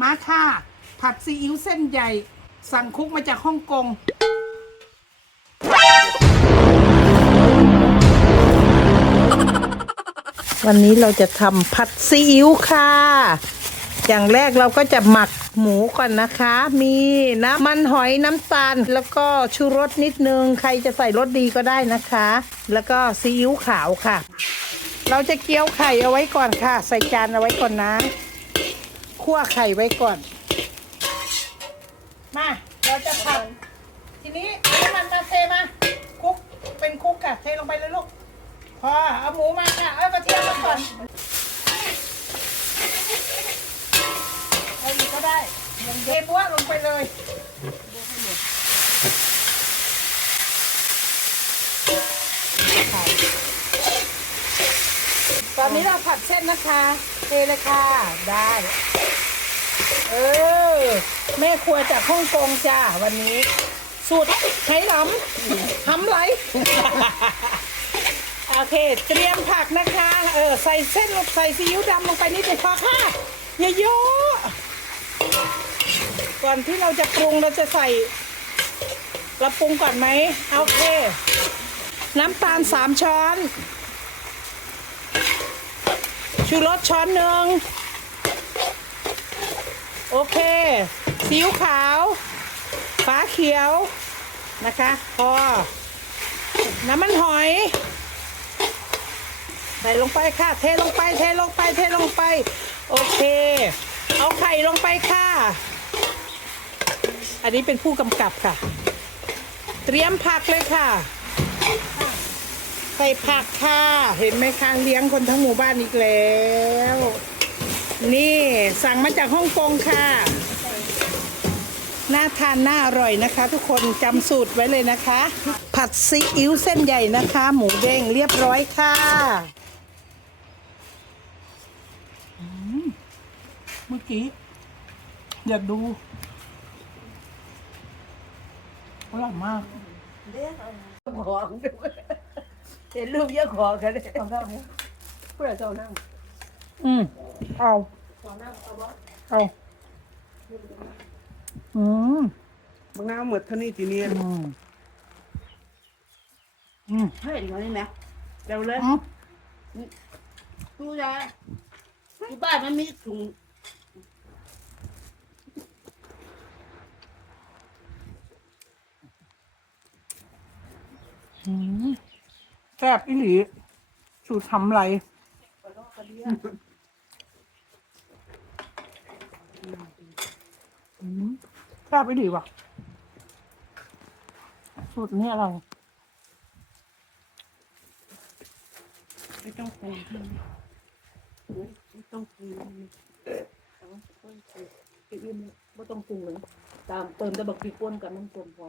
มาค่ะ ผัดซีอิ๊วเส้นใหญ่ สั่งคุกมาจากฮ่องกง วันนี้เราจะทำผัดซีอิ๊วค่ะ อย่างแรกเราก็จะหมักหมูก่อนนะคะ มีน้ำมันหอยน้ำตาล แล้วก็ชูรสนิดนึง ใครจะใส่รสดีก็ได้นะคะ แล้วก็ซีอิ๊วขาวค่ะ เราจะเกี๊ยวไข่เอาไว้ก่อนค่ะ ใส่จานเอาไว้ก่อนนะ คั่วไข่ไว้ก่อน มา เราจะผัด ทีนี้เอาน้ำมันมาเทมาคลุกเป็นคลุกค่ะเทลงไปเลยลูก พอเอาหมูมาค่ะ เอากระเทียมมาก่อนเอาอีกก็ได้เทบัวลงไปเลยตอนนี้เราผัดเส้นนะคะ เทเลยค่ะ ได้ เออ แม่ครัวจากฮ่องกงจ้าวันนี้ สูตรไหหลำหำไหลโอเค เตรียมผักนะคะ เออ ใส่เส้นลงใส่ซีอิ๊วดำลงไปนิดหนึงพอค่ะเยอะก่อนที่เราจะปรุงเราจะใส่เราปรุงก่อนไหมโอเค น้ำตาลสามช้อน ชูรสช้อนหนึ่ง โอเคซีอิ๊วขาว ฟ้าเขียวนะคะพอน้ำมันหอย ใส่ลงไปค่ะ เทลงไป เทลงไป เทลงไป โอเค เอาไข่ลงไปค่ะ อันนี้เป็นผู้กำกับค่ะ เตรียมผักเลยค่ะ ส่ผักค่ะ เห็นไหมคะเลี้ยงคนทั้งหมู่บ้านอีกแล้ว นี่สั่งมาจากฮ่องกงค่ะ น่าทานน่าอร่อยนะคะ ทุกคนจำสูตรไว้เลยนะคะ ผัดซีอิ๊วเส้นใหญ่นะคะ หมูเด้งเรียบร้อยค่ะเมื่อกี้อยากดูอร่อยมากของด้วย เห็นรูปเยอะของกันเลยของเราเนี่ยเพื่อเจ้านั่งอืมเอาของนั่งเอาบ่เอาอืมบางน้าหมดเท่านี้ทีนี้อืมอืมเฮ้ยเดี๋ยวนี้ไหมเร็วเลยอืมดูยายที่บ้านมันมีถุงอืมแซ่บอีหลีสูตรทำไรแซ่บอีหลีว่ะ สูตรนี้อร่อยไม่ต้องปรุงไม่ต้องปรุงไม่ต้องปรุงเลยตามเติมแต่บักพริกป่นกับน้ำส้มพอ